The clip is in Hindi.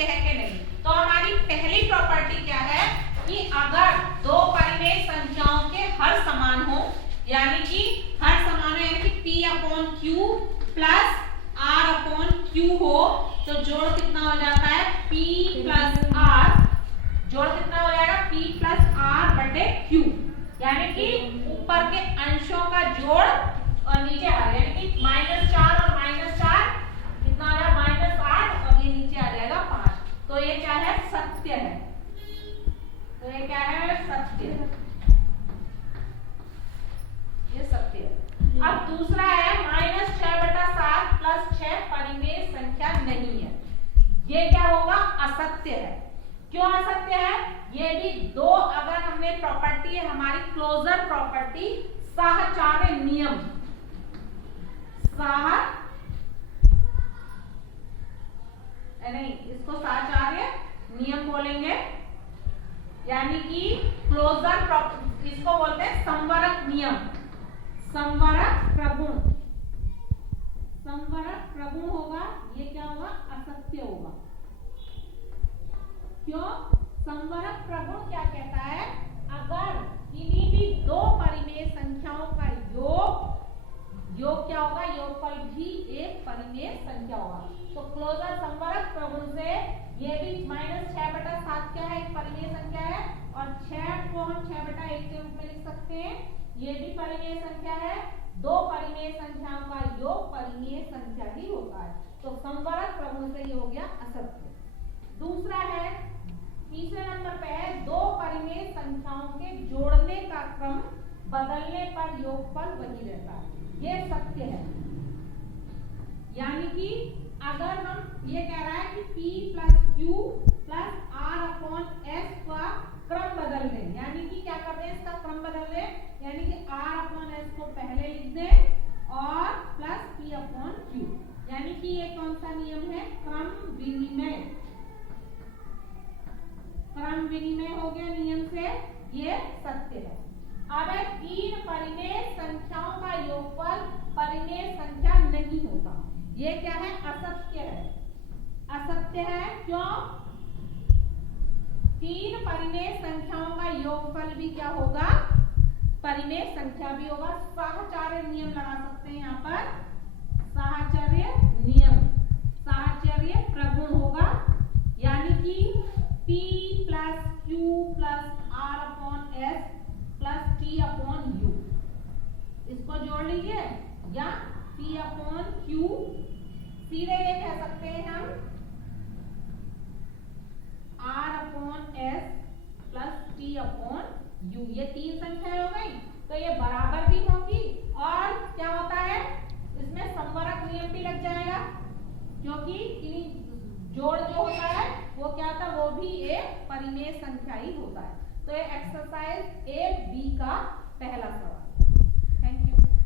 असत्य है कि नहीं। तो हमारी पहली प्रॉपर्टी क्या है कि अगर दो परिमेय संख्याओं के हर समान हो, यानी कि हर समान हो, यानी कि P/Q प्लस R/Q हो, तो जोड़ कितना हो जाता है P प्लस R, जोड़ कितना हो जाएगा P प्लस R बटे Q, यानी कि ऊपर के अंशों का जोड़ और नीचे आ, यानी कि -4 और -4 कितना आ जाएगा -8 और ये नीचे आ जाएगा 5। तो ये क्या है सत्य है, तो ये क्या है सत्य है, ये सत्य है। अब दूसरा है -6/7 प्लस 6 परिमेय संख्या नहीं है, ये क्या होगा असत्य है। क्यों असत्य है? ये भी दो, अगर हमने प्रॉपर्टी है हमारी क्लोजर प्रॉपर्टी साहचर्य नियम, नहीं इसको साहचर्य नियम बोलेंगे, यानी कि क्लोजर प्रॉपर्टी, इसको बोलते हैं संवरक नियम, संवरक प्रगुण, संवरक प्रगुण होगा, ये क्या होगा असत्य होगा। क्यों? संवरक प्रगुण क्या कहता है, अगर किन्हीं भी दो परिमेय संख्याओं का योग क्या होगा, योगफल भी एक परिमेय संख्या होगा। तो क्लोजर संवरक प्रगुण से ये भी -6/7 क्या है, एक परिमेय संख्या है, और 6 को हम 6/1 के रूप में लिख सकते हैं, ये भी परिमेय संख्या है। दो परिमेय संख्याओं का योग परिमेय संख्या ही होता है। तो संवरक प्रगुण से ये हो गया असत्य। दूसरा है, तीसरे नंबर पे है, दो परिमेय संख्याओं के जोड़ने का क्रम बदलने पर योगफल वही रहता है, ये सत्य है। यानी कि अगर हम ये कह रहा है कि P plus Q plus R/S का क्रम बदल दें, यानी कि क्या कर दें, इसका क्रम बदल दें, यानी कि R/S को पहले लिख दें और प्लस P/Q, यानी कि ये कौन सा नियम है, क्रम विनिमय, क्रम विनिमय हो गया नियम से, ये सत्य है। अब है तीन परिमेय संख्याओं का योगफल परिमेय संख्या नहीं होता, ये क्या है असत्य है, असत्य है। क्यों? तीन परिमेय संख्याओं का योगफल भी क्या होगा, परिमेय संख्या भी होगा। साहचर्य नियम लगा सकते हैं यहाँ पर, साहचर्य नियम, साहचर्य प्रगुण होगा, यानी कि P plus Q plus R/S plus T/U, इसको जोड़ लीजिए, या P/Q, सीधे ये कह सकते हैं हम R/S प्लस T/U, ये तीन संख्याएं हो गई, तो ये बराबर भी होंगी, और क्या होता है इसमें संवरक नियम भी लग जाएगा, क्योंकि जोड़ जो होता है वो क्या होता है, वो भी एक परिमेय संख्या ही होता है। तो ये एक्सरसाइज 1B का पहला सवाल।